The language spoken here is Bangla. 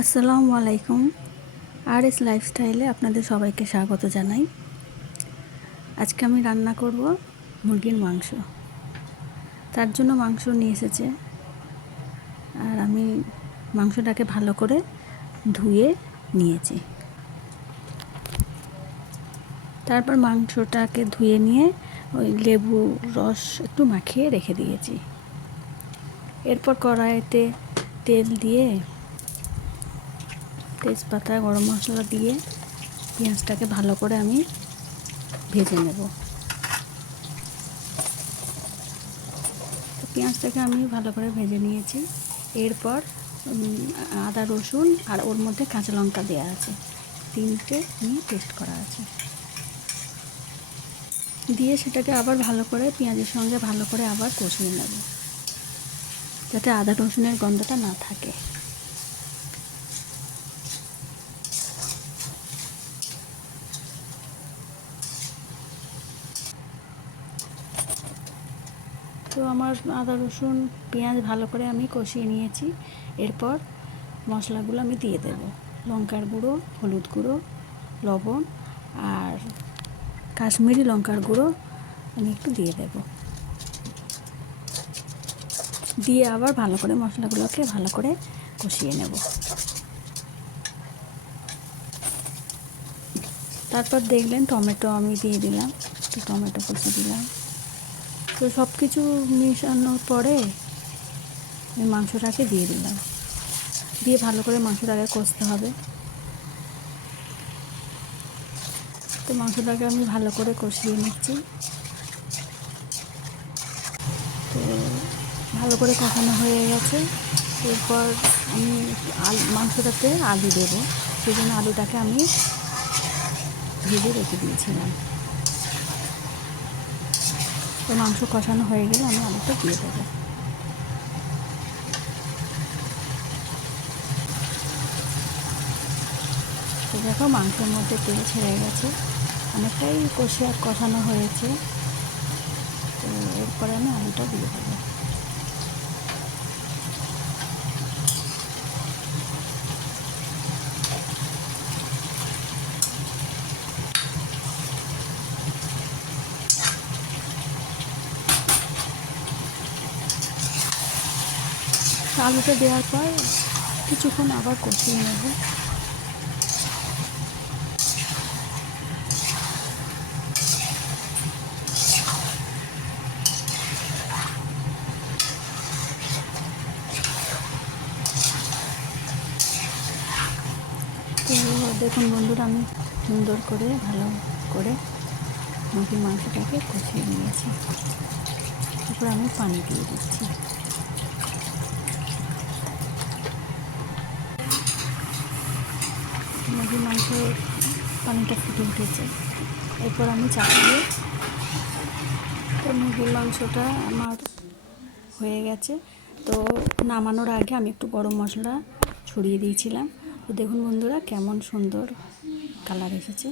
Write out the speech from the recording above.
আসসালামু আলাইকুম। আর এস লাইফস্টাইলে আপনাদের সবাইকে স্বাগত জানাই। আজকে আমি রান্না করব মুরগির মাংস। তার জন্য মাংস নিয়ে এসেছে। আর আমি মাংসটাকে ভালো করে ধুয়ে নিয়েছি। তারপর মাংসটাকে ধুয়ে নিয়ে ওই লেবু, রস একটু মাখিয়ে রেখে দিয়েছি। এরপর কড়াইতে তেল দিয়ে তেজপাতা, গরম মশলা দিয়ে পেঁয়াজটাকে ভালো করে আমি ভেজে নেব। পেঁয়াজটাকে আমি ভালো করে ভেজে নিয়েছি। এরপর আদা, রসুন আর ওর মধ্যে কাঁচা লঙ্কা দেওয়া আছে। তিনটে নিয়ে পেস্ট করা আছে। দিয়ে সেটাকে আবার ভালো করে পেঁয়াজের সঙ্গে ভালো করে আবার কষিয়ে নেব। যাতে আদা, রসুনের গন্ধটা না থাকে। তো আমার আদা, রসুন, পেঁয়াজ ভালো করে আমি কষিয়ে নিয়েছি। এরপর মশলাগুলো আমি দিয়ে দেব। লঙ্কার গুঁড়ো, হলুদ গুঁড়ো, লবণ আর কাশ্মীরি লঙ্কার গুঁড়ো আমি একটু দিয়ে দেব। দিয়ে আবার ভালো করে মশলাগুলোকে ভালো করে কষিয়ে নেব। তারপর দেখলেন টমেটো আমি দিয়ে দিলাম। একটু টমেটো কষে দিলাম। তো সব কিছু মিশানোর পরে আমি মাংসটাকে দিয়ে দিলাম। দিয়ে ভালো করে মাংসটাকে কষতে হবে। তো মাংসটাকে আমি ভালো করে কষিয়ে নিচ্ছি। তো ভালো করে কষানো হয়ে গেছে। এরপর আমি মাংসটাতে আলু দেবো। সেই জন্য আলুটাকে আমি ভেজে রেখে দিয়েছিলাম। তো মাংস কষানো হয়ে গেলে আমি আলুটা দিয়ে দেবো। তো দেখো মাংসের মধ্যে তেল ছেড়ে গেছে। অনেকটাই কষে কষানো হয়েছে। তো এরপরে আমি আলুটা দিয়ে দেবো। আলুটা দেওয়ার পর কিছুক্ষণ আবার কষিয়ে নেব। তো দেখুন বন্ধুরা, আমি সুন্দর করে, ভালো করে মুরগির মাংসটাকে কষিয়ে নিয়েছি। তারপর আমি পানি দিয়ে দিচ্ছি। মুরগির মাংস পানিটা ফুটে উঠেছে। এরপর আমি চাপিয়ে তো মুরগির মাংসটা আমার হয়ে গেছে। তো নামানোর আগে আমি একটু গরম মশলা ছড়িয়ে দিয়েছিলাম। তো দেখুন বন্ধুরা, কেমন সুন্দর কালার এসেছে।